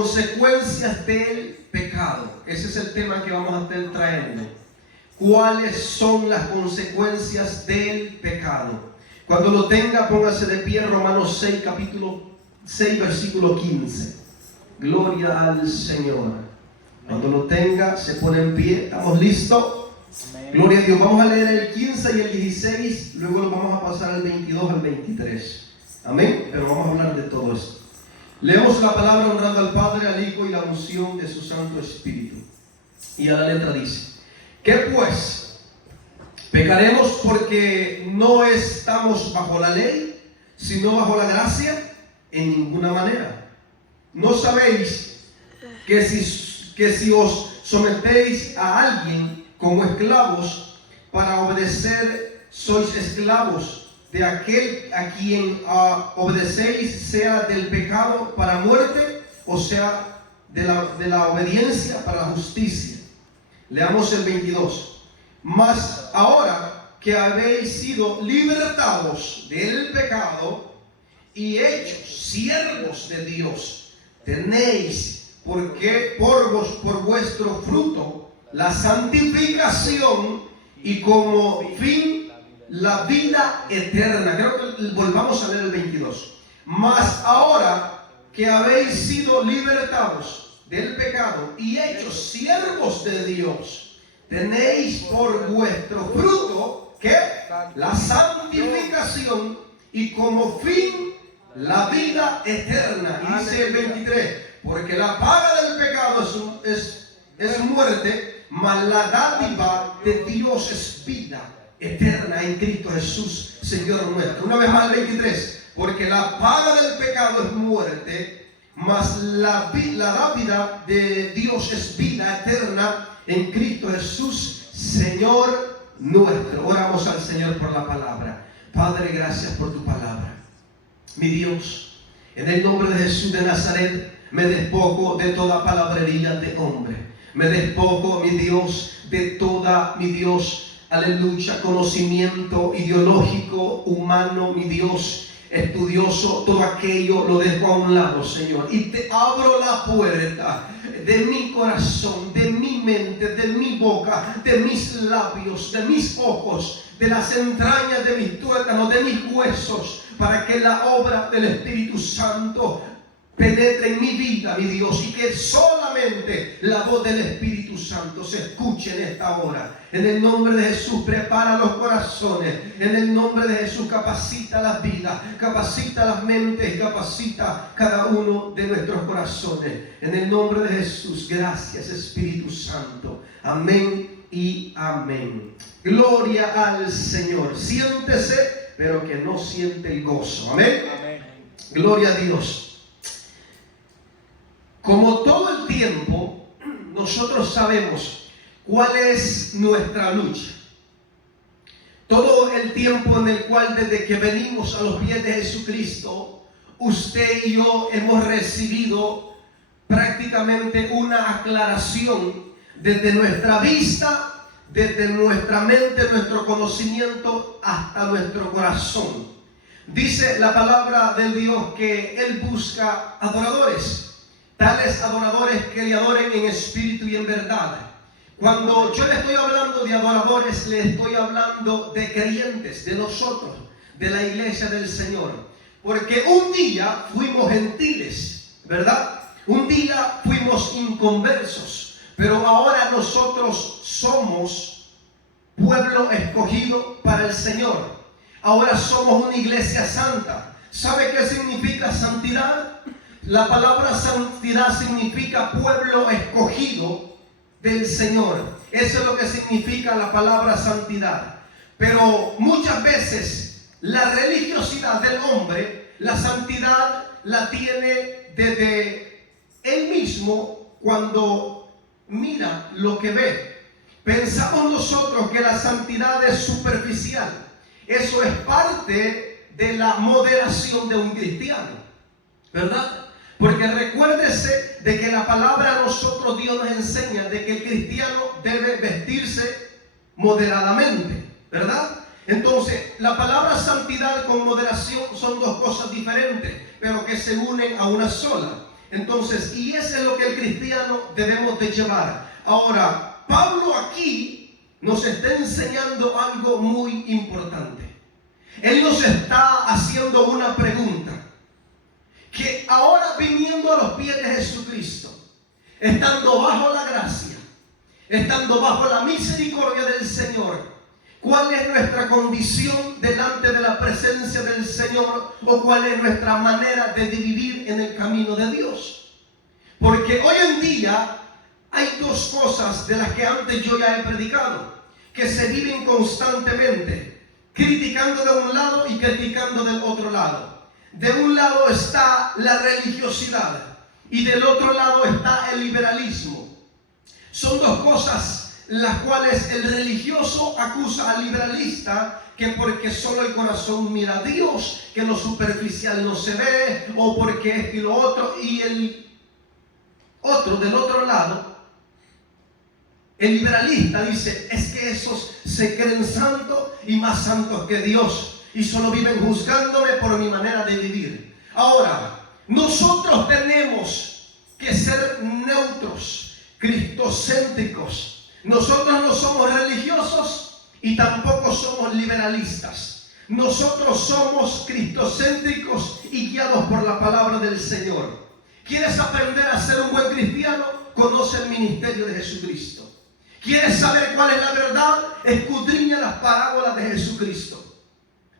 Consecuencias del pecado. Ese es el tema que vamos a estar trayendo. ¿Cuáles son las consecuencias del pecado? Cuando lo tenga, póngase de pie. Romanos 6, capítulo 6, versículo 15. Gloria al Señor. Cuando lo tenga, se pone en pie. ¿Estamos listos? Gloria a Dios. Vamos a leer el 15 y el 16. Luego lo vamos a pasar al 22 al 23. Amén. Pero vamos a hablar de todo esto. Leemos la palabra honrando al Padre, al Hijo y la unción de su Santo Espíritu. Y a la letra dice: ¿qué pues? ¿Pecaremos porque no estamos bajo la ley, sino bajo la gracia? En ninguna manera. ¿No sabéis que si os sometéis a alguien como esclavos para obedecer, sois esclavos de aquel a quien obedecéis, sea del pecado para muerte, o sea de la obediencia para la justicia? Leamos el 22. Mas ahora que habéis sido libertados del pecado y hechos siervos de Dios, tenéis por vuestro fruto la santificación y como fin la vida eterna. Creo que volvamos a leer el 22. Mas ahora que habéis sido libertados del pecado y hechos siervos de Dios, tenéis por vuestro fruto ¿qué? La santificación y como fin la vida eterna. Y dice el 23: porque la paga del pecado es muerte, mas la dádiva de Dios es vida eterna en Cristo Jesús, Señor nuestro. Una vez más el 23: porque la paga del pecado es muerte, mas la dádiva de Dios es vida eterna en Cristo Jesús, Señor nuestro. Oramos al Señor por la palabra. Padre, gracias por tu palabra. Mi Dios, en el nombre de Jesús de Nazaret, me despojo de toda palabrería de hombre. Me despojo, mi Dios, de toda, mi Dios, aleluya, conocimiento ideológico, humano, mi Dios, estudioso. Todo aquello lo dejo a un lado, Señor, y te abro la puerta de mi corazón, de mi mente, de mi boca, de mis labios, de mis ojos, de las entrañas de mis tuétanos, de mis huesos, para que la obra del Espíritu Santo penetre en mi vida, mi Dios, y que solamente la voz del Espíritu Santo se escuche en esta hora. En el nombre de Jesús, prepara los corazones. En el nombre de Jesús, capacita las vidas, capacita las mentes, capacita cada uno de nuestros corazones. En el nombre de Jesús, gracias Espíritu Santo. Amén y amén. Gloria al Señor. Siéntese, pero que no siente el gozo. Amén. Amén. Gloria a Dios. Como todo el tiempo, nosotros sabemos cuál es nuestra lucha. Todo el tiempo en el cual desde que venimos a los pies de Jesucristo, usted y yo hemos recibido prácticamente una aclaración desde nuestra vista, desde nuestra mente, nuestro conocimiento hasta nuestro corazón. Dice la palabra del Dios que Él busca adoradores. Tales adoradores que le adoren en espíritu y en verdad. Cuando yo le estoy hablando de adoradores, le estoy hablando de creyentes, de nosotros, de la iglesia del Señor. Porque un día fuimos gentiles, ¿verdad? Un día fuimos inconversos, pero ahora nosotros somos pueblo escogido para el Señor. Ahora somos una iglesia santa. ¿Sabe qué significa santidad? La palabra santidad significa pueblo escogido del Señor. Eso es lo que significa la palabra santidad. Pero muchas veces la religiosidad del hombre, la santidad la tiene desde él mismo cuando mira lo que ve. Pensamos nosotros que la santidad es superficial. Eso es parte de la moderación de un cristiano, ¿verdad? Porque recuérdese de que la palabra a nosotros Dios nos enseña de que el cristiano debe vestirse moderadamente, ¿verdad? Entonces, la palabra santidad con moderación son dos cosas diferentes, pero que se unen a una sola. Entonces, y eso es lo que el cristiano debemos de llevar. Ahora, Pablo aquí nos está enseñando algo muy importante. Él nos está haciendo una pregunta. Que ahora viniendo a los pies de Jesucristo, estando bajo la gracia, estando bajo la misericordia del Señor, ¿cuál es nuestra condición delante de la presencia del Señor? ¿O cuál es nuestra manera de vivir en el camino de Dios? Porque hoy en día hay dos cosas de las que antes yo ya he predicado, que se viven constantemente, criticando de un lado y criticando del otro lado. De un lado está la religiosidad y del otro lado está el liberalismo. Son dos cosas las cuales el religioso acusa al liberalista que porque solo el corazón mira a Dios, que lo superficial no se ve, o porque esto y lo otro. Y el otro del otro lado, el liberalista dice, es que esos se creen santos y más santos que Dios y solo viven juzgándome por mi manera de vivir. Ahora, nosotros tenemos que ser neutros, cristocéntricos. Nosotros no somos religiosos y tampoco somos liberalistas. Nosotros somos cristocéntricos y guiados por la palabra del Señor. ¿Quieres aprender a ser un buen cristiano? Conoce el ministerio de Jesucristo. ¿Quieres saber cuál es la verdad? Escudriña las parábolas de Jesucristo.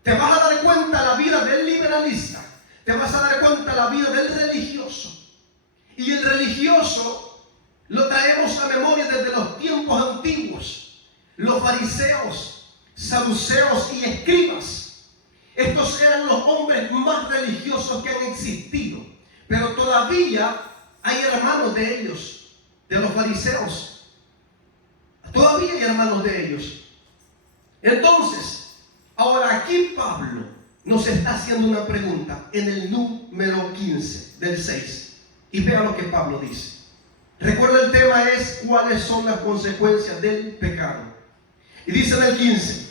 Te vas a dar cuenta la vida del liberalista. Te vas a dar cuenta la vida del religioso. Y el religioso lo traemos a memoria desde los tiempos antiguos. Los fariseos, saduceos y escribas. Estos eran los hombres más religiosos que han existido. Pero todavía hay hermanos de ellos, de los fariseos. Todavía hay hermanos de ellos. Entonces, ahora aquí Pablo nos está haciendo una pregunta en el número 15 del 6. Y vea lo que Pablo dice. Recuerda, el tema es cuáles son las consecuencias del pecado. Y dice en el 15,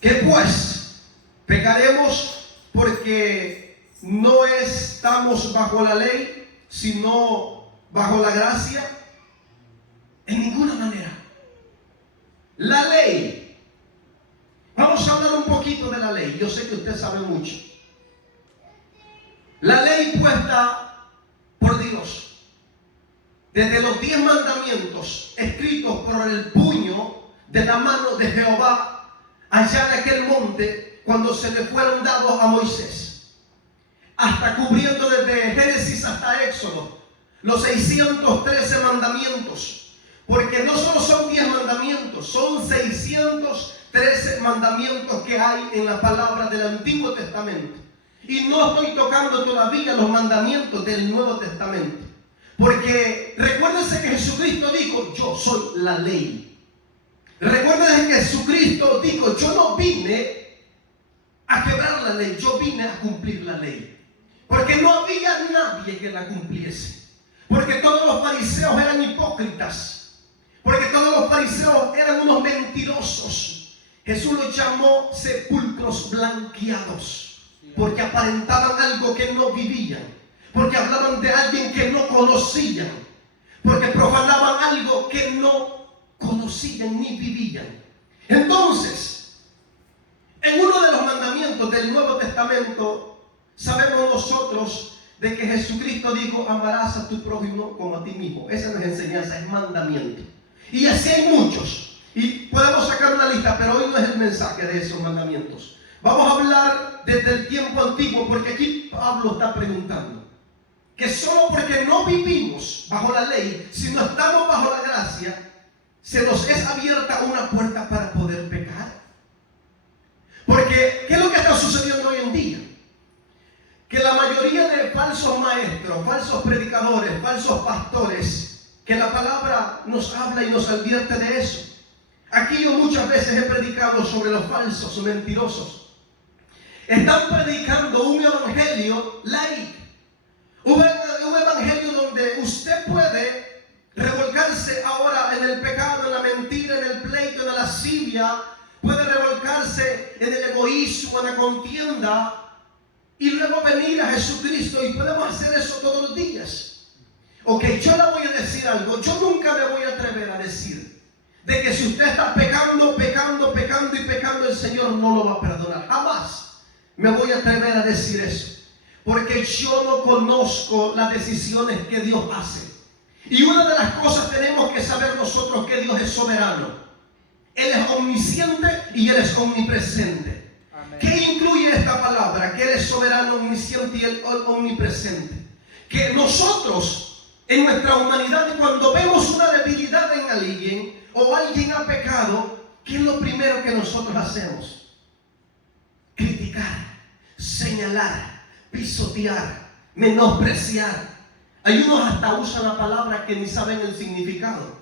que pues pecaremos porque no estamos bajo la ley, sino bajo la gracia. En ninguna manera. La ley. Vamos a hablar un poquito de la ley. Yo sé que usted sabe mucho. La ley puesta por Dios. Desde los 10 mandamientos escritos por el puño de la mano de Jehová allá en aquel monte cuando se le fueron dados a Moisés, hasta cubriendo desde Génesis hasta Éxodo los 613 mandamientos, porque no solo son 10 mandamientos, son 613 mandamientos que hay en la palabra del Antiguo Testamento. Y no estoy tocando todavía los mandamientos del Nuevo Testamento. Porque recuérdense que Jesucristo dijo, yo soy la ley. Recuérdense que Jesucristo dijo, yo no vine a quebrar la ley, yo vine a cumplir la ley. Porque no había nadie que la cumpliese. Porque todos los fariseos eran hipócritas. Porque todos los fariseos eran unos mentirosos. Jesús los llamó sepulcros blanqueados. Porque aparentaban algo que no vivían. Porque hablaban de alguien que no conocían. Porque profanaban algo que no conocían ni vivían. Entonces, en uno de los mandamientos del Nuevo Testamento, sabemos nosotros de que Jesucristo dijo, amarás a tu prójimo como a ti mismo. Esa no es enseñanza, es mandamiento. Y así hay muchos. Y podemos sacar una lista, pero hoy no es el mensaje de esos mandamientos. Vamos a hablar desde el tiempo antiguo, porque aquí Pablo está preguntando que solo porque no vivimos bajo la ley, si no estamos bajo la gracia, se nos es abierta una puerta para poder pecar. Porque, ¿qué es lo que está sucediendo hoy en día? Que la mayoría de falsos maestros, falsos predicadores, falsos pastores, que la palabra nos habla y nos advierte de eso. Aquí yo muchas veces he predicado sobre los falsos o mentirosos. Están predicando un evangelio light. Un evangelio donde usted puede revolcarse ahora en el pecado, en la mentira, en el pleito, en la lascivia. Puede revolcarse en el egoísmo, en la contienda. Y luego venir a Jesucristo. Y podemos hacer eso todos los días. Ok, yo le voy a decir algo. Yo nunca me voy a atrever a decir de que si usted está pecando, el Señor no lo va a perdonar. Jamás me voy a atrever a decir eso. Porque yo no conozco las decisiones que Dios hace. Y una de las cosas tenemos que saber nosotros, que Dios es soberano. Él es omnisciente y Él es omnipresente. Amén. ¿Qué incluye esta palabra? Que Él es soberano, omnisciente y Él omnipresente. Que nosotros, en nuestra humanidad, cuando vemos una debilidad en alguien o alguien ha pecado, ¿qué es lo primero que nosotros hacemos? Criticar, señalar, pisotear, menospreciar. Hay unos hasta usan la palabra que ni saben el significado,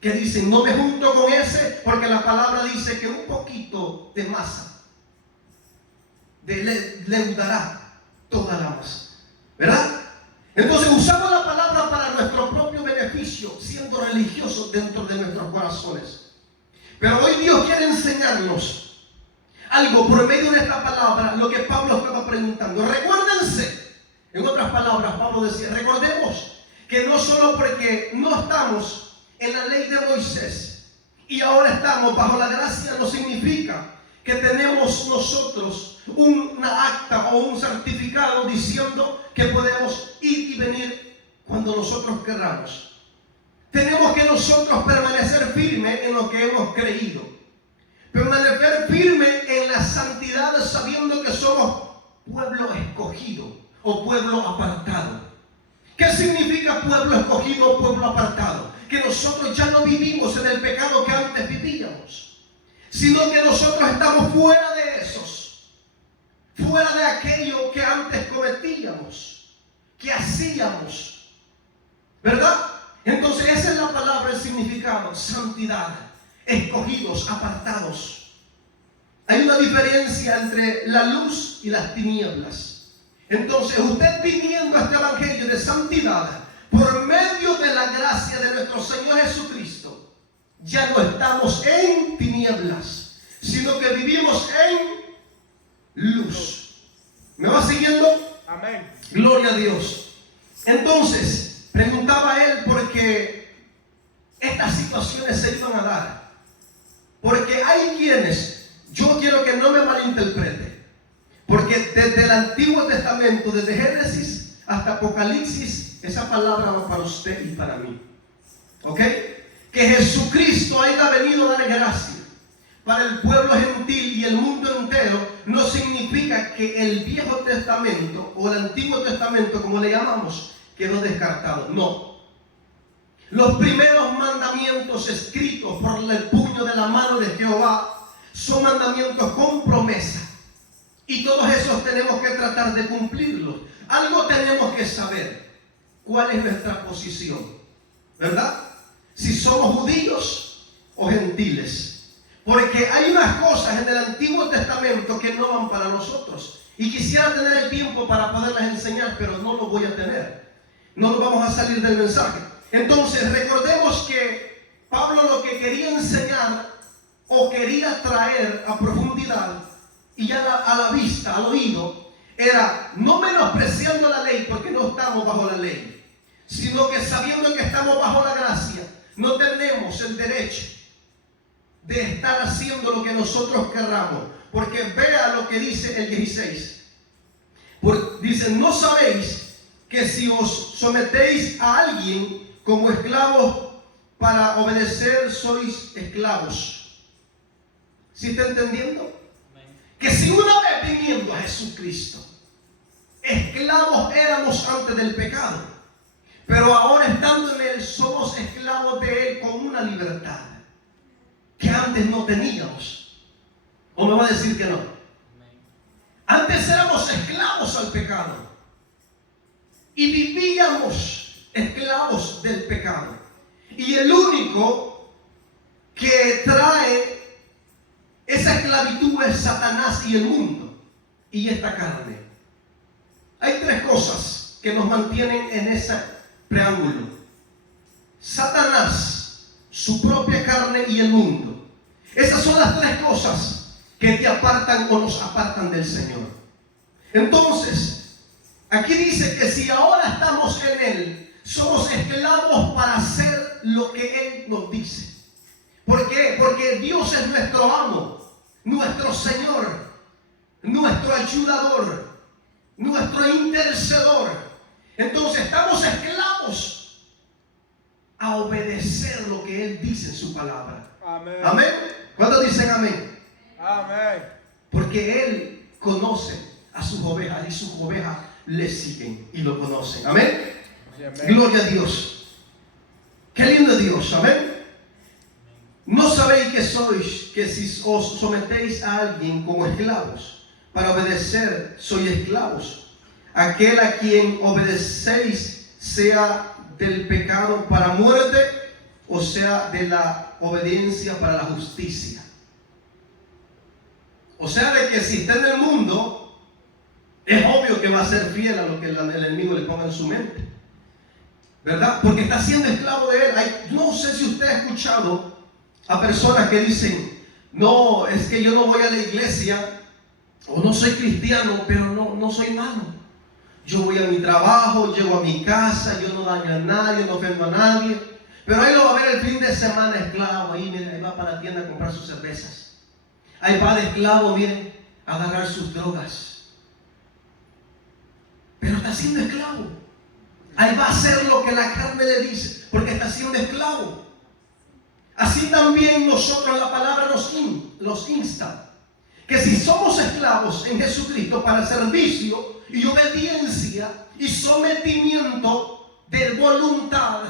que dicen: no me junto con ese, porque la palabra dice que un poquito de masa le dará toda la masa, ¿verdad? Entonces usamos la palabra para nuestro propio beneficio, siendo religiosos dentro de nuestros corazones. Pero hoy Dios quiere enseñarnos algo por medio de esta palabra, lo que Pablo estaba preguntando. Recuérdense, en otras palabras, Pablo decía, recordemos que no solo porque no estamos en la ley de Moisés y ahora estamos bajo la gracia, no significa que tenemos nosotros una acta o un certificado diciendo que podemos ir y venir cuando nosotros querramos. Tenemos que nosotros permanecer firmes en lo que hemos creído, permanecer firmes en la santidad, sabiendo que somos pueblo escogido o pueblo apartado. ¿Qué significa pueblo escogido o pueblo apartado? Que nosotros ya no vivimos en el pecado que antes vivíamos, sino que nosotros estamos fuera de esos, fuera de aquello que antes cometíamos, que hacíamos, ¿verdad? Entonces esa es la palabra, el significado: santidad, escogidos, apartados. Hay una diferencia entre la luz y las tinieblas. Entonces usted, viniendo a este evangelio de santidad por medio de la gracia de nuestro Señor Jesucristo, ya no estamos en tinieblas, sino que vivimos en luz. ¿Me va siguiendo? Amén. Gloria a Dios. Entonces, preguntaba él por qué estas situaciones se iban a dar. Porque hay quienes, yo quiero que no me malinterprete, porque desde el Antiguo Testamento, desde Génesis hasta Apocalipsis, esa palabra va para usted y para mí. ¿Ok? Que Jesucristo haya venido a dar gracia para el pueblo gentil y el mundo entero, no significa que el Viejo Testamento o el Antiguo Testamento, como le llamamos, quedó descartado. No. Los primeros mandamientos escritos por el puño de la mano de Jehová son mandamientos con promesa. Y todos esos tenemos que tratar de cumplirlos. Algo tenemos que saber: cuál es nuestra posición, ¿verdad? Si somos judíos o gentiles. Porque hay unas cosas en el Antiguo Testamento que no van para nosotros. Y quisiera tener el tiempo para poderlas enseñar, pero no lo voy a tener. No nos vamos a salir del mensaje. Entonces recordemos que Pablo lo que quería enseñar o quería traer a profundidad y a la vista, al oído, era no menospreciando la ley, porque no estamos bajo la ley, sino que sabiendo que estamos bajo la gracia, no tenemos el derecho de estar haciendo lo que nosotros querramos. Porque vea lo que dice el 16. Dice: ¿no sabéis que si os sometéis a alguien como esclavos para obedecer, sois esclavos? ¿Sí está entendiendo? Que si una vez viniendo a Jesucristo, esclavos éramos antes del pecado, pero ahora estando en Él somos esclavos de Él con una libertad que antes no teníamos. ¿O me va a decir que no? Antes éramos esclavos al pecado y vivíamos esclavos del pecado. Y el único que trae esa esclavitud es Satanás y el mundo y esta carne. Hay tres cosas que nos mantienen en ese preámbulo: Satanás, su propia carne y el mundo. Esas son las tres cosas que te apartan o nos apartan del Señor. Entonces, aquí dice que si ahora estamos en Él, somos esclavos para hacer lo que Él nos dice. ¿Por qué? Porque Dios es nuestro amo, nuestro Señor, nuestro ayudador, nuestro intercedor. Entonces estamos esclavos a obedecer lo que Él dice en su palabra. Amén. ¿Amén? ¿Cuántos dicen amén? Amén. Porque Él conoce a sus ovejas y sus ovejas le siguen y lo conocen. Amén. Amén. Gloria a Dios. Qué lindo Dios. Amén. ¿No sabéis que si os sometéis a alguien como esclavos para obedecer, sois esclavos? Aquel a quien obedecéis sea del pecado para muerte o sea de la obediencia para la justicia. O sea, de que si está en el mundo, es obvio que va a ser fiel a lo que el enemigo le ponga en su mente, ¿verdad? Porque está siendo esclavo de él. No sé si usted ha escuchado a personas que dicen: no, es que yo no voy a la iglesia, o no soy cristiano, pero no soy malo. Yo voy a mi trabajo, llego a mi casa, yo no daño a nadie, no ofendo a nadie. Pero ahí lo va a ver el fin de semana esclavo. Ahí, mira, ahí va para la tienda a comprar sus cervezas. Ahí va de esclavo, miren, a agarrar sus drogas. Pero está siendo esclavo. Ahí va a hacer lo que la carne le dice, porque está siendo esclavo. Así también nosotros, la palabra nos insta que si somos esclavos en Jesucristo para servicio y obediencia y sometimiento de voluntad,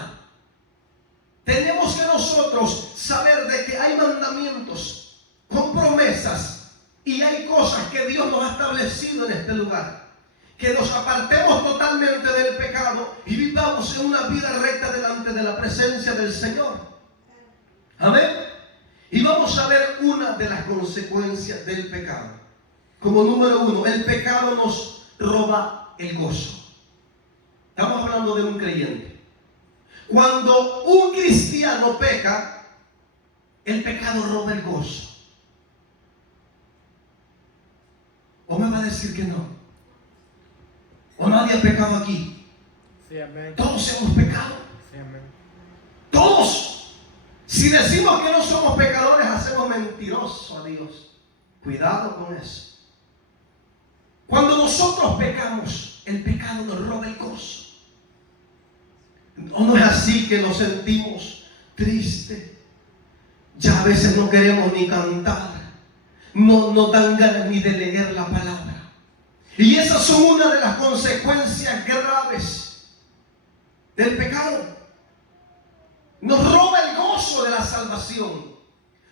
tenemos que nosotros saber de que hay mandamientos con promesas y hay cosas que Dios nos ha establecido en este lugar. Que nos apartemos totalmente del pecado y vivamos en una vida recta delante de la presencia del Señor. Amén. Y vamos a ver una de las consecuencias del pecado. Como número uno, el pecado nos roba el gozo. Estamos hablando de un creyente. Cuando un cristiano peca, el pecado roba el gozo. ¿O me va a decir que no? ¿O nadie ha pecado aquí? Sí, amén. Todos hemos pecado. Sí, amén. Todos. Si decimos que no somos pecadores, hacemos mentiroso a Dios. Cuidado con eso. Cuando nosotros pecamos, el pecado nos roba el gozo. ¿O no es así que nos sentimos tristes? Ya a veces no queremos ni cantar. No nos dan ganas ni de leer la palabra. Y esas son una de las consecuencias graves del pecado. Nos roba el gozo de la salvación.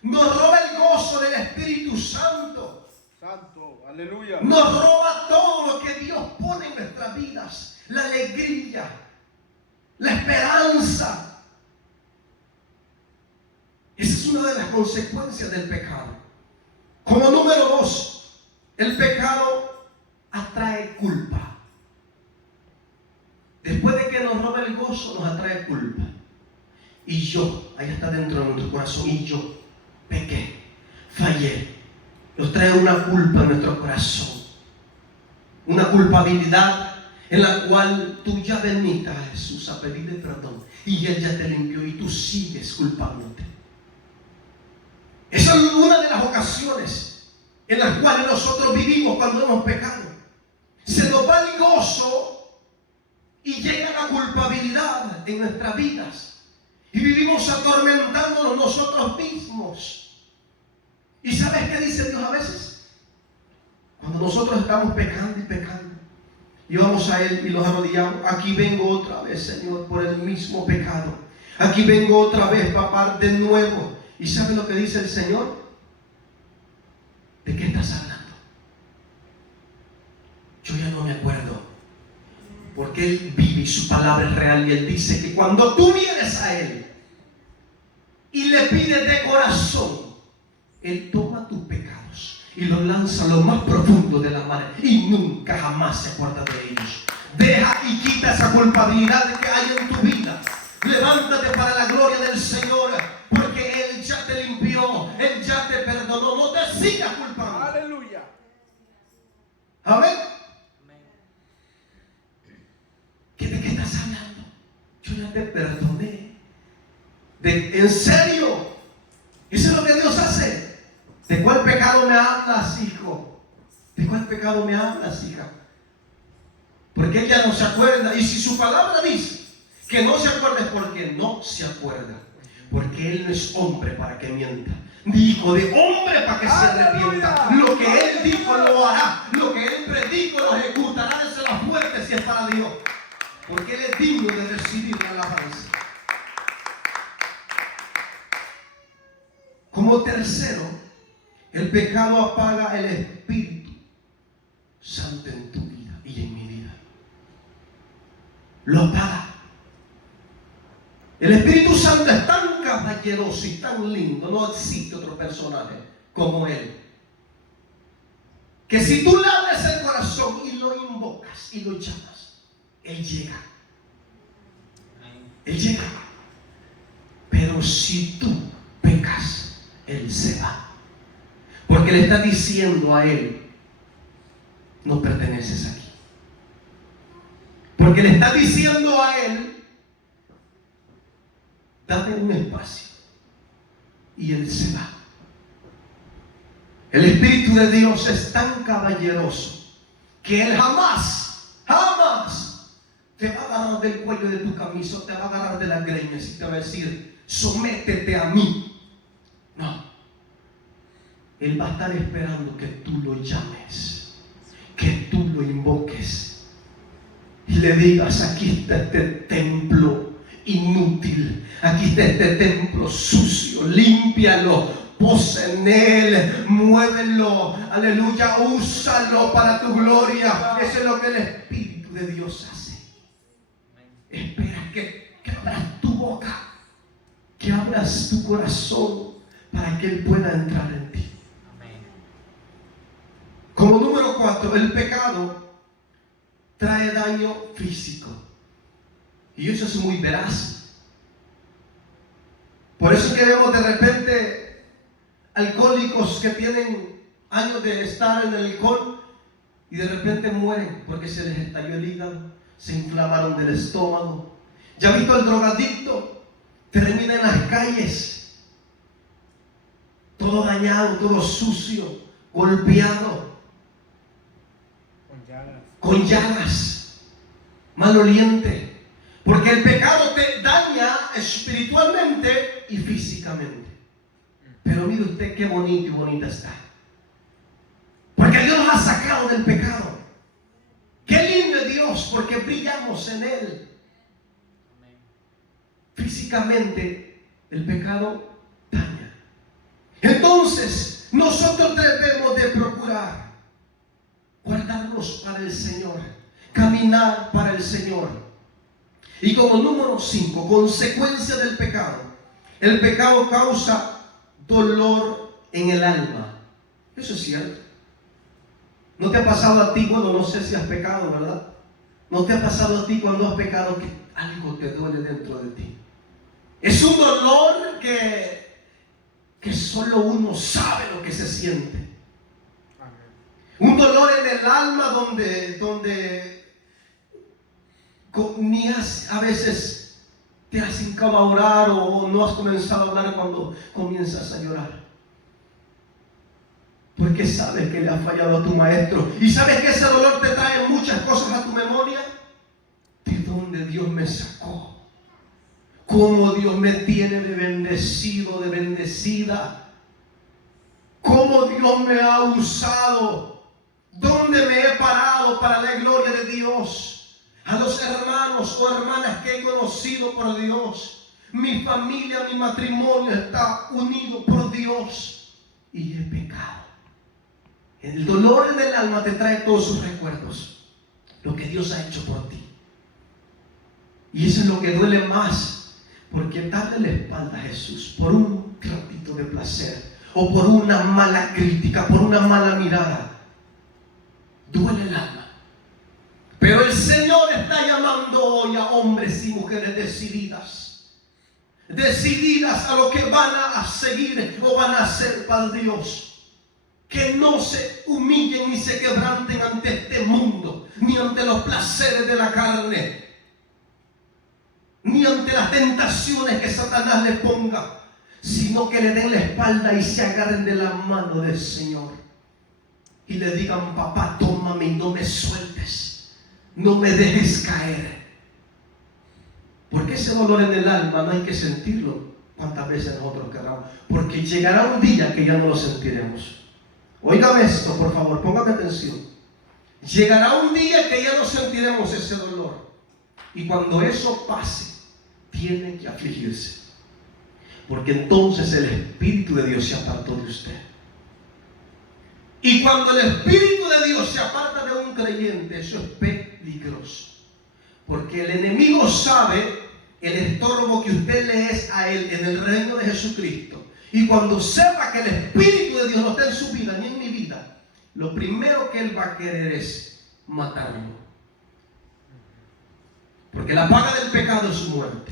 Nos roba el gozo del Espíritu Santo. Santo, aleluya. Nos roba todo lo que Dios pone en nuestras vidas. La alegría, la esperanza. Esa es una de las consecuencias del pecado. Como número dos, el pecado atrae culpa. Después de que nos roba el gozo, nos atrae culpa. Y yo, ahí está dentro de nuestro corazón, y yo pequé, fallé. Nos trae una culpa en nuestro corazón. Una culpabilidad en la cual tú ya veniste a Jesús a pedirle perdón. Y Él ya te limpió y tú sigues culpándote. Esa es una de las ocasiones en las cuales nosotros vivimos cuando hemos pecado. Se nos va el gozo y llega la culpabilidad en nuestras vidas. Y vivimos atormentándonos nosotros mismos. ¿Y sabes qué dice Dios a veces? Cuando nosotros estamos pecando y pecando, y vamos a Él y los arrodillamos: aquí vengo otra vez, Señor, por el mismo pecado. Aquí vengo otra vez, papá, de nuevo. ¿Y sabes lo que dice el Señor? ¿De qué estás hablando? Yo ya no me acuerdo. Porque Él vive y su palabra es real. Y Él dice que cuando tú vienes a Él y le pides de corazón, Él toma tus pecados y los lanza a lo más profundo de la mar y nunca jamás se acuerda de ellos. Deja y quita esa culpabilidad que hay en tu vida. Levántate para la gloria del Señor, porque Él ya te limpió, Él ya te perdonó. No te sigas culpando. Aleluya. Amén. ¿De qué estás hablando? ya te perdoné. ¿En serio? Eso es lo que Dios hace. ¿De cuál pecado me hablas, hijo? ¿De cuál pecado me hablas, hija? Porque ella no se acuerda. Y si su palabra dice que no se acuerda, es porque no se acuerda. Porque Él no es hombre para que mienta, ni hijo de hombre para que se arrepienta. Lo que Él dijo lo hará. Lo que Él predijo lo ejecutará. Desde la fuerte si es para Dios. Porque Él es digno de recibir la alabanza. Como tercero, el pecado apaga el Espíritu Santo en tu vida y en mi vida. Lo apaga. El Espíritu Santo es tan caballeroso y tan lindo, no existe otro personaje como Él, que si tú le abres el corazón y lo invocas y lo llamas, Él llega. Él llega. Pero si tú pecas, Él se va. Porque le está diciendo a Él, no perteneces aquí. Porque le está diciendo a Él, dame un espacio. Y Él se va. El Espíritu de Dios es tan caballeroso que Él jamás te va a agarrar del cuello de tu camisa, te va a agarrar de las greñas y te va a decir, sométete a mí. No. Él va a estar esperando que tú lo llames, que tú lo invoques y le digas, aquí está este templo inútil, aquí está este templo sucio, límpialo, posa en él, muévelo, aleluya, úsalo para tu gloria. Eso es lo que el Espíritu de Dios hace. Espera que abras tu boca, que abras tu corazón para que Él pueda entrar en ti. Como número 4, el pecado trae daño físico. Y eso es muy veraz. Por eso es que vemos de repente alcohólicos que tienen años de estar en el alcohol y de repente mueren porque se les estalló el hígado, se inflamaron del estómago. ¿Ya ha visto al drogadicto? Termina en las calles, todo dañado, todo sucio, golpeado, con llagas, maloliente. Porque el pecado te daña espiritualmente y físicamente. Pero mire usted qué bonito y bonita está. Porque Dios nos ha sacado del pecado. Qué lindo es Dios, porque brillamos en Él. Físicamente, el pecado daña. Entonces, nosotros debemos de procurar guardarnos para el Señor, caminar para el Señor. Y como número 5, consecuencia del pecado. El pecado causa dolor en el alma. Eso es cierto. ¿No te ha pasado a ti cuando no sé si has pecado, verdad? ¿No te ha pasado a ti cuando has pecado que algo te duele dentro de ti? Es un dolor que solo uno sabe lo que se siente. Un dolor en el alma donde ni a veces te has hincado a orar o no has comenzado a hablar cuando comienzas a llorar. Porque sabes que le has fallado a tu maestro. Y sabes que ese dolor te trae muchas cosas a tu memoria. De dónde Dios me sacó. Cómo Dios me tiene de bendecido, de bendecida. Cómo Dios me ha usado. Dónde me he parado para la gloria de Dios. A los hermanos o hermanas que he conocido por Dios. Mi familia, mi matrimonio está unido por Dios. Y he pecado. El dolor en el alma te trae todos sus recuerdos. Lo que Dios ha hecho por ti. Y eso es lo que duele más. Porque darle la espalda a Jesús por un ratito de placer. O por una mala crítica, por una mala mirada. Duele el alma. Pero el Señor está llamando hoy a hombres y mujeres decididas. Decididas a lo que van a seguir o van a hacer para Dios. Que no se humillen ni se quebranten ante este mundo, ni ante los placeres de la carne. ni ante las tentaciones que Satanás les ponga, sino que le den la espalda y se agarren de la mano del Señor y le digan: papá, tómame y no me sueltes, no me dejes caer. Porque ese dolor en el alma no hay que sentirlo cuantas veces nosotros queramos, porque llegará un día que ya no lo sentiremos. Óigame esto, por favor, póngame atención. Llegará un día que ya no sentiremos ese dolor, y cuando eso pase, tiene que afligirse, porque entonces el Espíritu de Dios se apartó de usted. Y cuando el Espíritu de Dios se aparta de un creyente, eso es peligroso, porque el enemigo sabe el estorbo que usted le es a él en el reino de Jesucristo. Y cuando sepa que el Espíritu de Dios no está en su vida ni en mi vida, lo primero que él va a querer es matarlo, porque la paga del pecado es muerte.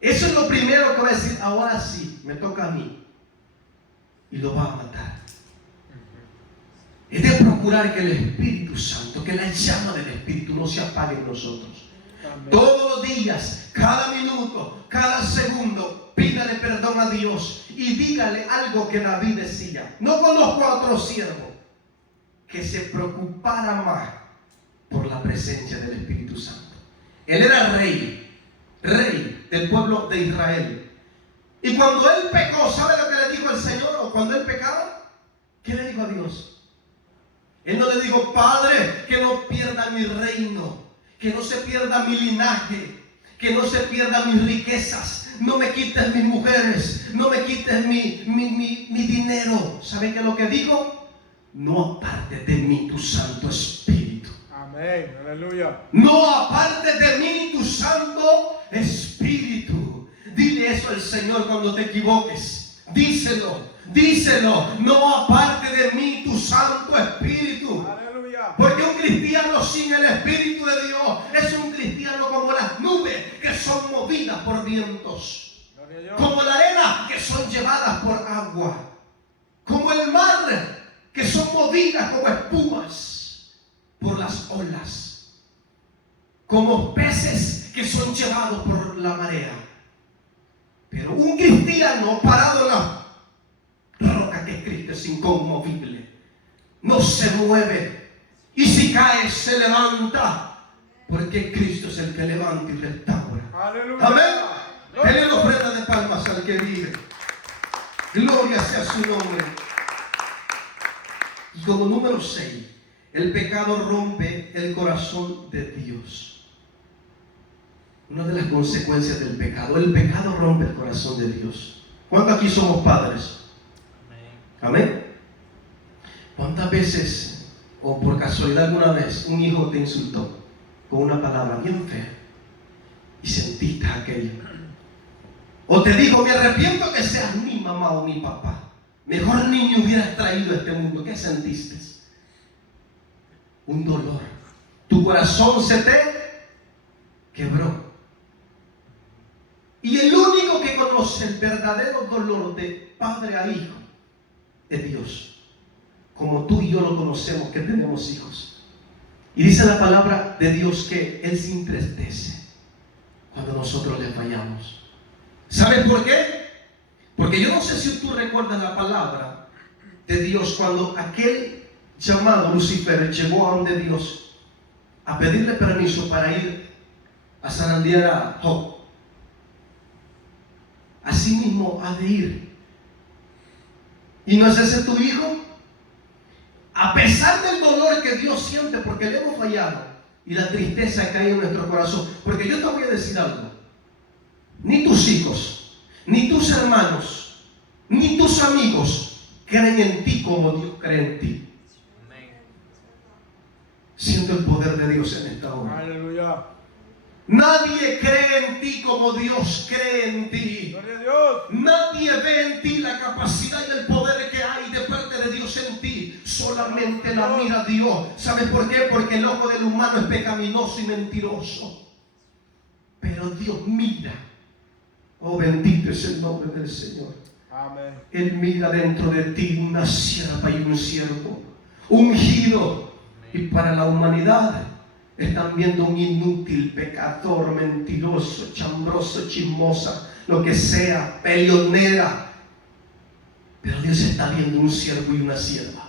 Eso es lo primero que va a decir: ahora sí, me toca a mí, y lo va a matar. Es de procurar que el Espíritu Santo, que la llama del Espíritu no se apague en nosotros. Amén. Todos los días, cada minuto, cada segundo, pídale perdón a Dios y dígale algo que David decía. No conozco a otro siervo que se preocupara más por la presencia del Espíritu Santo. Él era rey del pueblo de Israel. Y cuando él pecó, ¿sabe lo que le dijo al Señor? O cuando él pecaba, ¿qué le dijo a Dios? Él no le dijo: Padre, que no pierda mi reino, que no se pierda mi linaje, que no se pierdan mis riquezas, no me quites mis mujeres, no me quites mi dinero. ¿Sabe qué es lo que dijo? No apartes de mí tu Santo Espíritu. Amén, aleluya. No apartes de mí tu Santo Espíritu. Dile eso al Señor cuando te equivoques. Díselo. No aparte de mí tu Santo Espíritu. Aleluya. Porque un cristiano sin el Espíritu de Dios es un cristiano como las nubes que son movidas por vientos, como la arena que son llevadas por agua, como el mar que son movidas como espumas por las olas, como peces que son llevados por la marea. Pero un cristiano parado en la roca que es Cristo es inconmovible, no se mueve, y si cae se levanta, porque Cristo es el que levanta y restaura. Aleluya. Amén. Denle la ofrenda de palmas al que vive. Gloria sea su nombre. Y como número 6, el pecado rompe el corazón de Dios. Una de las consecuencias del pecado: el pecado rompe el corazón de Dios. ¿Cuántos aquí somos padres? Amén. ¿Cuántas veces, o por casualidad alguna vez, un hijo te insultó con una palabra bien fea y sentiste aquello? O te dijo: me arrepiento que seas mi mamá o mi papá, mejor niño hubieras traído a este mundo. ¿Qué sentiste? Un dolor. Tu corazón se te quebró. Y el único que conoce el verdadero dolor de padre a hijo es Dios, como tú y yo lo conocemos, que tenemos hijos. Y dice la palabra de Dios que Él se entristece cuando nosotros le fallamos. ¿Sabes por qué? Porque yo no sé si tú recuerdas la palabra de Dios cuando aquel llamado Lucifer llegó a donde Dios a pedirle permiso para ir a zarandear a Job. Así mismo ha de ir. ¿Y no es ese tu hijo? A pesar del dolor que Dios siente porque le hemos fallado y la tristeza que hay en nuestro corazón. Porque yo te voy a decir algo: ni tus hijos, ni tus hermanos, ni tus amigos creen en ti como Dios cree en ti. Siento el poder de Dios en esta hora. Aleluya. Nadie cree en ti como Dios cree en ti. Gloria a Dios. Nadie ve en ti la capacidad y el poder que hay de parte de Dios en ti. Solamente la mira Dios. ¿Sabes por qué? Porque el ojo del humano es pecaminoso y mentiroso, pero Dios mira. Oh, bendito es el nombre del Señor. Amén. Él mira dentro de ti una sierva y un siervo ungido. Y para la humanidad están viendo un inútil, pecador, mentiroso, chambroso, chismosa, lo que sea, peleonera. Pero Dios está viendo un siervo y una sierva.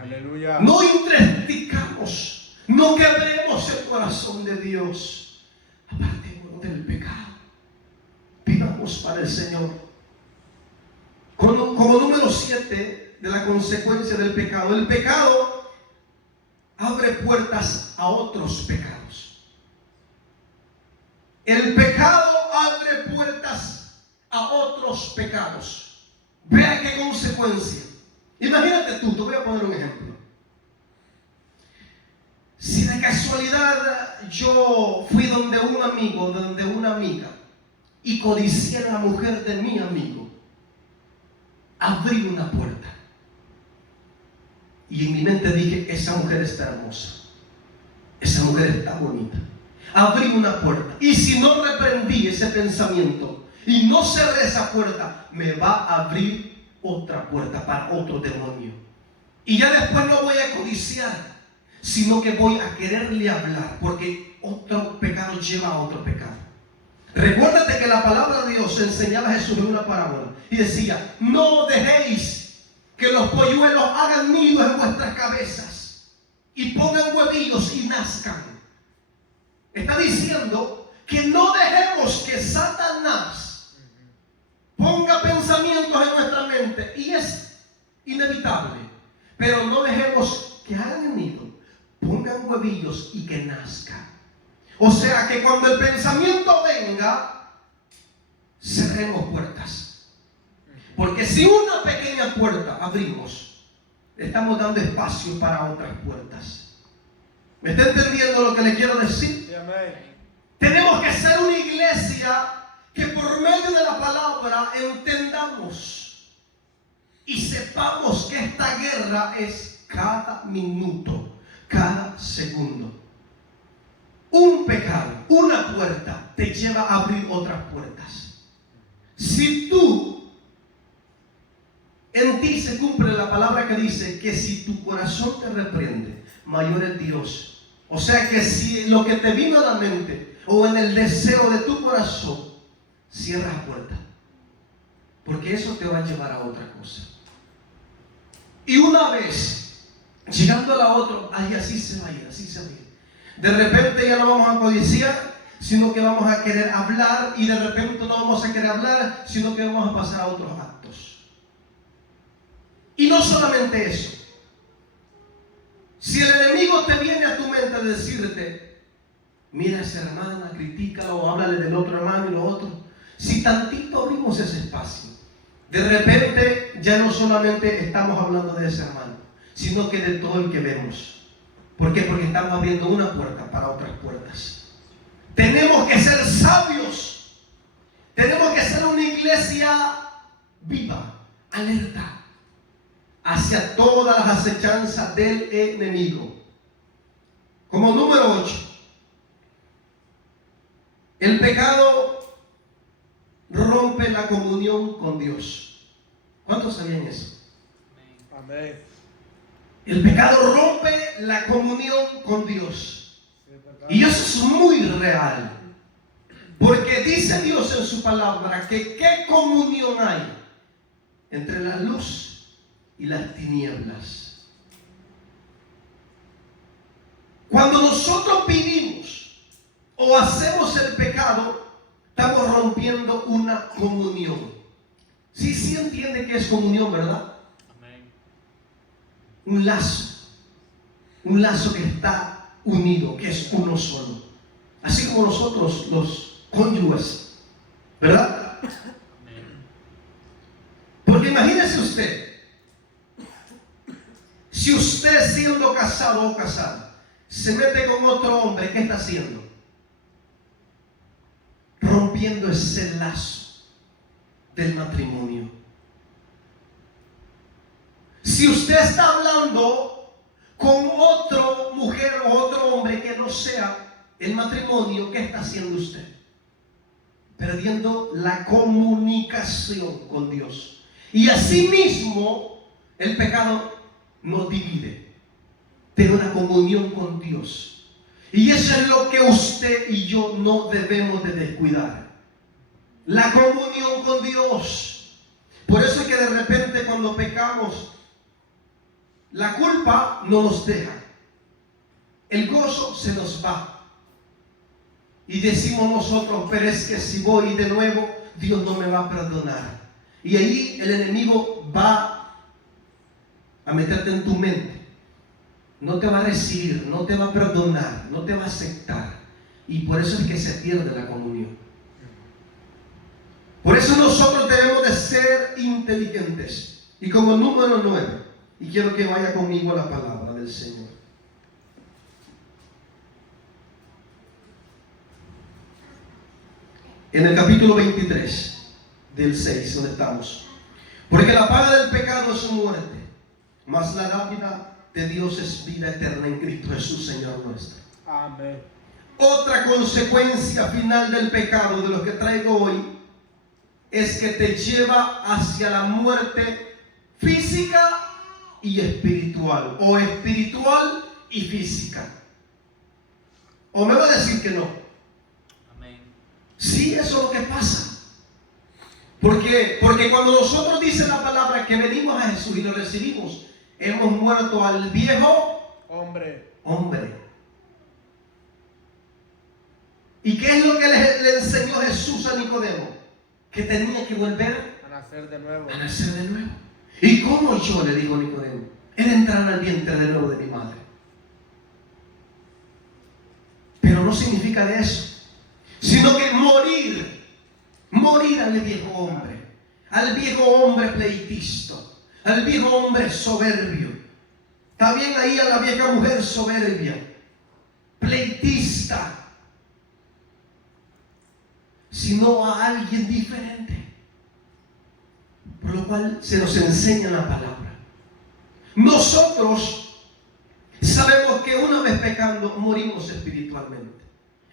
Aleluya. No intesticamos, no quebremos el corazón de Dios. Apartémonos del pecado. Pidamos para el Señor. Como número 7 de la consecuencia del pecado. El pecado abre puertas a otros pecados. El pecado abre puertas a otros pecados. Vea qué consecuencia. Imagínate tú, te voy a poner un ejemplo. Si de casualidad yo fui donde un amigo, donde una amiga, y codicié a la mujer de mi amigo, abrí una puerta. Y en mi mente dije, esa mujer está hermosa, esa mujer está bonita. Abrí una puerta. Y si no reprendí ese pensamiento y no cerré esa puerta, me va a abrir otra puerta para otro demonio. Y ya después no voy a codiciar, sino que voy a quererle hablar, porque otro pecado lleva a otro pecado. Recuérdate que la palabra de Dios enseñaba a Jesús en una parábola y decía, no dejéis que los polluelos hagan nidos en vuestras cabezas y pongan huevillos y nazcan. Está diciendo que no dejemos que Satanás ponga pensamientos en nuestra mente, y es inevitable, pero no dejemos que hagan nido, pongan huevillos y que nazcan. O sea que cuando el pensamiento venga, cerremos puertas. Porque si una pequeña puerta abrimos, estamos dando espacio para otras puertas. ¿Me está entendiendo lo que le quiero decir? Sí, amén. Tenemos que ser una iglesia que por medio de la palabra entendamos y sepamos que esta guerra es cada minuto, cada segundo. Un pecado, una puerta, te lleva a abrir otras puertas. Si tú, en ti se cumple la palabra que dice que si tu corazón te reprende, mayor es Dios. O sea que si lo que te vino a la mente o en el deseo de tu corazón, cierra la puerta, porque eso te va a llevar a otra cosa. Y una vez llegando a la otra, ay, así se va a ir, así se va a ir. De repente ya no vamos a codiciar, sino que vamos a querer hablar, y de repente no vamos a querer hablar, sino que vamos a pasar a otros actos. Y no solamente eso. Si el enemigo te viene a tu mente a decirte, mira a esa hermana, critícala o háblale del otro hermano y lo otro. Si tantito abrimos ese espacio, de repente ya no solamente estamos hablando de ese hermano, sino que de todo el que vemos. ¿Por qué? Porque estamos abriendo una puerta para otras puertas. Tenemos que ser sabios. Tenemos que ser una iglesia viva, alerta hacia todas las acechanzas del enemigo. Como número 8, el pecado rompe la comunión con Dios. ¿Cuántos sabían eso? Amén. El pecado rompe la comunión con Dios. Y eso es muy real. Porque dice Dios en su palabra que qué comunión hay entre la luz y las tinieblas. Cuando nosotros vivimos o hacemos el pecado, estamos rompiendo una comunión. Sí entiende que es comunión, ¿verdad? Un lazo que está unido, que es uno solo, así como nosotros los cónyuges, ¿verdad? Porque imagínese usted, si usted siendo casado o casada se mete con otro hombre, ¿qué está haciendo? Rompiendo ese lazo del matrimonio. Si usted está hablando con otra mujer o otro hombre que no sea el matrimonio, ¿qué está haciendo usted? Perdiendo la comunicación con Dios. Y asimismo, el pecado nos divide de una comunión con Dios. Y eso es lo que usted y yo no debemos de descuidar. La comunión con Dios. Por eso es que de repente cuando pecamos, la culpa no nos deja. El gozo se nos va. Y decimos nosotros, pero es que si voy de nuevo, Dios no me va a perdonar. Y ahí el enemigo va a meterte en tu mente. No te va a recibir, no te va a perdonar, no te va a aceptar. Y por eso es que se pierde la comunión. Por eso nosotros debemos de ser inteligentes. Y como número 9, y quiero que vaya conmigo la palabra del Señor. En el capítulo 23 del 6, donde estamos. Porque la paga del pecado es muerte, mas la dádiva de Dios es vida eterna en Cristo Jesús, Señor nuestro. Amén. Otra consecuencia final del pecado de lo que traigo hoy es que te lleva hacia la muerte física y espiritual, o espiritual y física. ¿O me va a decir que no? Amén. Sí, eso es lo que pasa. Porque cuando nosotros dice la palabra que venimos a Jesús y lo recibimos, hemos muerto al viejo hombre. ¿Y qué es lo que le enseñó Jesús a Nicodemo? Que tenía que volver A nacer de nuevo. a nacer de nuevo. ¿Y cómo yo? Le dijo Nicodemo. El entrar al vientre de nuevo de mi madre. Pero no significa de eso, sino que morir al viejo hombre pleitista, al viejo hombre soberbio. También ahí a la vieja mujer soberbia, pleitista, sino a alguien diferente. Por lo cual se nos enseña la palabra. Nosotros sabemos que una vez pecando morimos espiritualmente.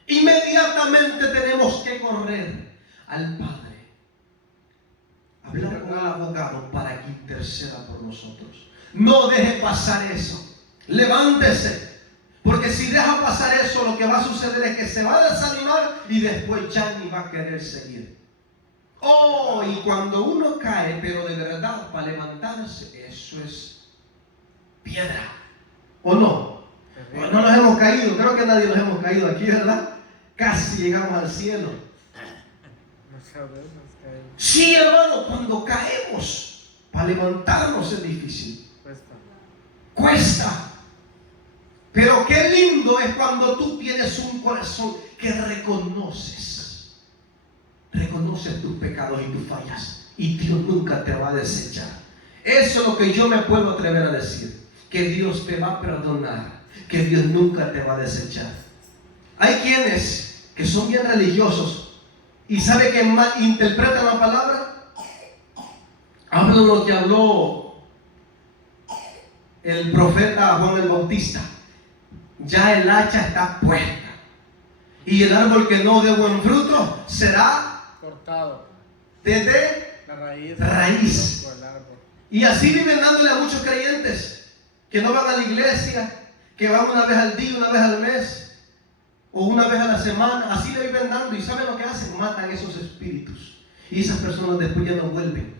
Inmediatamente tenemos que correr al Padre, hablar con el abogado para que interceda por nosotros. No deje pasar eso. Levántese, porque si deja pasar eso, lo que va a suceder es que se va a desanimar y después ya ni va a querer seguir. Oh, y cuando uno cae, pero de verdad para levantarse, eso es piedra. ¿O no? No nos hemos caído, creo que nadie nos hemos caído aquí, ¿verdad? Casi llegamos al cielo. Muchas veces caemos. Sí, hermano, cuando caemos, para levantarnos es difícil. Cuesta. Pero qué lindo es cuando tú tienes un corazón que reconoces tus pecados y tus fallas, y Dios nunca te va a desechar. Eso es lo que yo me puedo atrever a decir, que Dios te va a perdonar, que Dios nunca te va a desechar. Hay quienes que son bien religiosos y sabe que mal interpretan la palabra. Hablan lo que habló el profeta Juan el Bautista. Ya el hacha está puesta, y el árbol que no dé buen fruto será cortado desde la raíz. Por el árbol. Y así viven dándole a muchos creyentes que no van a la iglesia, que van una vez al día, una vez al mes, o una vez a la semana. Así le viven dando, y ¿saben lo que hacen? Matan esos espíritus, y esas personas después ya no vuelven,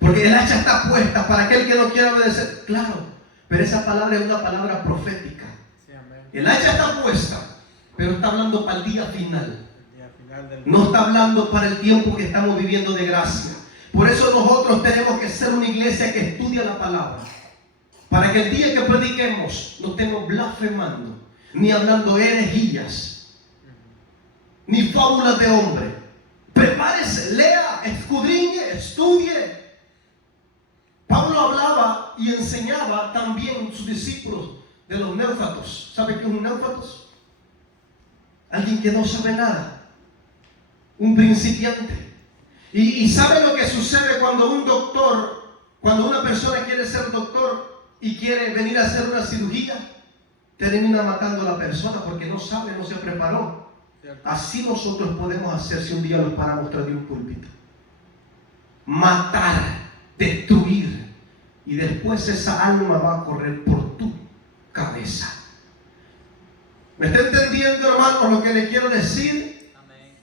porque el hacha está puesta para aquel que no quiera obedecer. Claro, pero esa palabra es una palabra profética. Sí, amén. El hacha está puesta, pero está hablando para el día final. El día final del No está hablando para el tiempo que estamos viviendo de gracia. Por eso nosotros tenemos que ser una iglesia que estudia la palabra, para que el día que prediquemos no estemos blasfemando, ni hablando herejías, ni fábulas de hombre. Prepárese, lea, escudriñe, estudie. Pablo hablaba y enseñaba también a sus discípulos de los néufatos. ¿Sabe qué es un néufatos? Alguien que no sabe nada, un principiante. Y sabe lo que sucede cuando un doctor, cuando una persona quiere ser doctor y quiere venir a hacer una cirugía, termina matando a la persona porque no sabe, no se preparó. ¿Cierto? Así nosotros podemos hacer si un día nos paramos tras de un púlpito. Matar, destruir, y después esa alma va a correr por tu cabeza. ¿Me está entendiendo, hermano, lo que le quiero decir? Amén.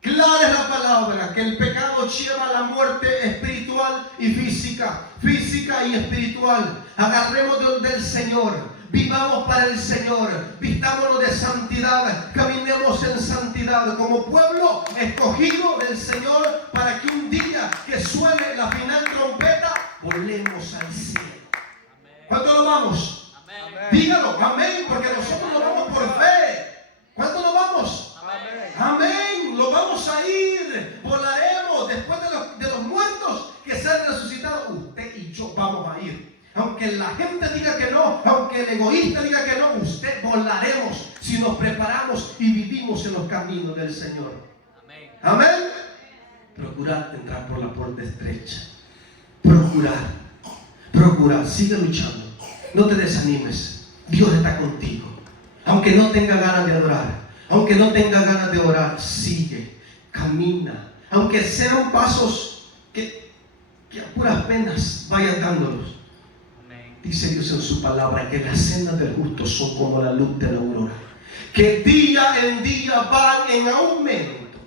Clara es la palabra que el pecado lleva a la muerte espiritual y física y espiritual. Agarremos del Señor. Vivamos para el Señor, vistámonos de santidad, caminemos en santidad como pueblo escogido del Señor para que un día que suene la final trompeta, volemos al cielo. ¿Cuánto lo vamos? Amén. Dígalo, amén, porque nosotros lo vamos por fe. ¿Cuánto lo vamos? Amén. Amén, lo vamos a ir, volaremos después de los muertos que se han resucitado. Usted y yo vamos a ir. Aunque la gente diga que no, aunque el egoísta diga que no, usted volaremos si nos preparamos y vivimos en los caminos del Señor. Amén. Amén. Procurad entrar por la puerta estrecha. Procurar, sigue luchando. No te desanimes. Dios está contigo. Aunque no tenga ganas de adorar, aunque no tenga ganas de orar, sigue, camina. Aunque sean pasos que a puras penas vayas dándolos. Dice Dios en su palabra que las sendas del justo son como la luz de la aurora, que día en día van en aumento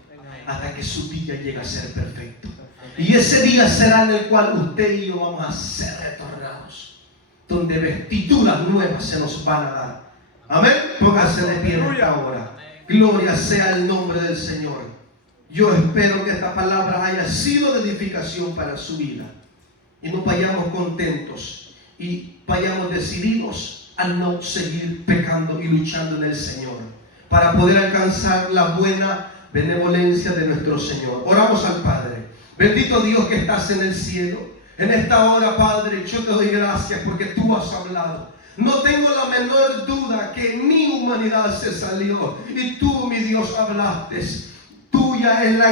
hasta que su día llega a ser perfecto. Y ese día será en el cual usted y yo vamos a ser retornados, donde vestiduras nuevas se nos van a dar. Amén. Póngase de pie en esta hora. Gloria sea el nombre del Señor. Yo espero que esta palabra haya sido de edificación para su vida y nos vayamos contentos y vayamos decididos a no seguir pecando y luchando en el Señor para poder alcanzar la buena benevolencia de nuestro Señor. Oramos al Padre. Bendito Dios que estás en el cielo. En esta hora, Padre, yo te doy gracias porque tú has hablado. No tengo la menor duda que mi humanidad se salió y tú, mi Dios, hablaste. Tuya es la